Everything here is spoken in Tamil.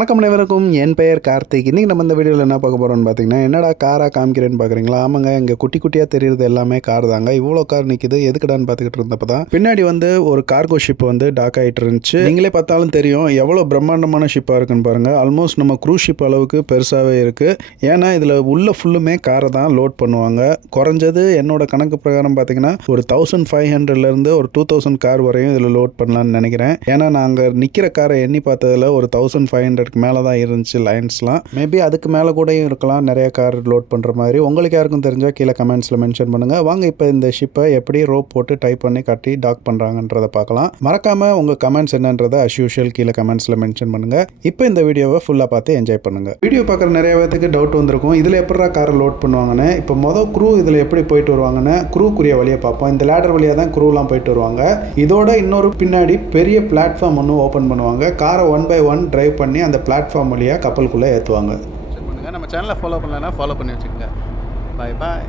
வணக்கம் அனைவருக்கும். என் பெயர் கார்த்திக். இன்றைக்கி நம்ம இந்த வீடியோவில் என்ன பார்க்க போகிறோம்னு பார்த்தீங்கன்னா என்னடா காராக காமிக்கிறேன்னு பார்க்குறீங்களா ஆமாங்க இங்கே குட்டி குட்டியாக தெரியுறது எல்லாமே கார் தாங்க. இவ்வளோ கார் நிற்கிது எதுக்குடான்னு பார்த்துக்கிட்டு இருந்தப்போ தான் பின்னாடி வந்து ஒரு கார்கோ ஷிப் வந்து டாக் ஆகிட்டு இருந்துச்சு. நீங்களே பார்த்தாலும் தெரியும் எவ்வளோ பிரம்மாண்டமான ஷிப்பாக இருக்குன்னு பாருங்கள் ஆல்மோஸ்ட் நம்ம க்ரூஸ் ஷிப் அளவுக்கு பெருசாகவே இருக்குது ஏன்னா இதில் உள்ள ஃபுல்லுமே காரை தான் லோட் பண்ணுவாங்க. குறைஞ்சது என்னோட கணக்கு பிரகாரம் பார்த்தீங்கன்னா ஒரு தௌசண்ட் ஃபைவ் ஹண்ட்ரட்லேருந்து ஒரு டூ தௌசண்ட் கார் வரையும் இதில் லோட் பண்ணலாம்னு நினைக்கிறேன். ஏன்னா நாங்கள் நிற்கிற காரை எண்ணி பார்த்ததுல ஒரு தௌசண்ட் ஃபைவ் ஹண்ட்ரட் ஹண்ட்ரட்க்கு மேலே தான் இருந்துச்சு லைன்ஸ்லாம். மேபி அதுக்கு மேலே கூடயும் இருக்கலாம். நிறைய கார் லோட் பண்ணுற மாதிரி. உங்களுக்கு யாருக்கும் தெரிஞ்சால் கீழே கமெண்ட்ஸில் மென்ஷன் பண்ணுங்கள் வாங்க இப்போ இந்த ஷிப்பை எப்படி ரோப் போட்டு டைப் பண்ணி கட்டி டாக் பண்ணுறாங்கன்றதை பார்க்கலாம். மறக்காமல் உங்கள் கமெண்ட்ஸ் என்னன்றதை அஸ் யூஷுவல் கீழே கமெண்ட்ஸில் மென்ஷன் பண்ணுங்கள் இப்போ இந்த வீடியோவை ஃபுல்லாக பார்த்து என்ஜாய் பண்ணுங்கள் வீடியோ பார்க்குற நிறைய பேத்துக்கு டவுட் வந்திருக்கும். இதில் எப்படா காரை லோட் பண்ணுவாங்கன்னு? இப்போ மொதல் க்ரூ இதில் எப்படி போயிட்டு வருவாங்கன்னு? க்ரூக்குரிய வழியை பார்ப்போம். இந்த லேடர் வழியாக தான் க்ரூலாம் போயிட்டு வருவாங்க. இதோட இன்னொரு பின்னாடி பெரிய பிளாட்ஃபார்ம் ஒன்று ஓப்பன் பண்ணுவாங்க. காரை ஒன் பை ஒன் டிரைவ் பண்ணி அந்த பிளாட்ஃபார்ம் வழியாக கப்பலுக்குள்ளே ஏற்றுவாங்க. பண்ணுங்கள் நம்ம சேனலை ஃபாலோ பண்ணலன்னா ஃபாலோ பண்ணி வச்சுக்கோங்க. பாய் பாய்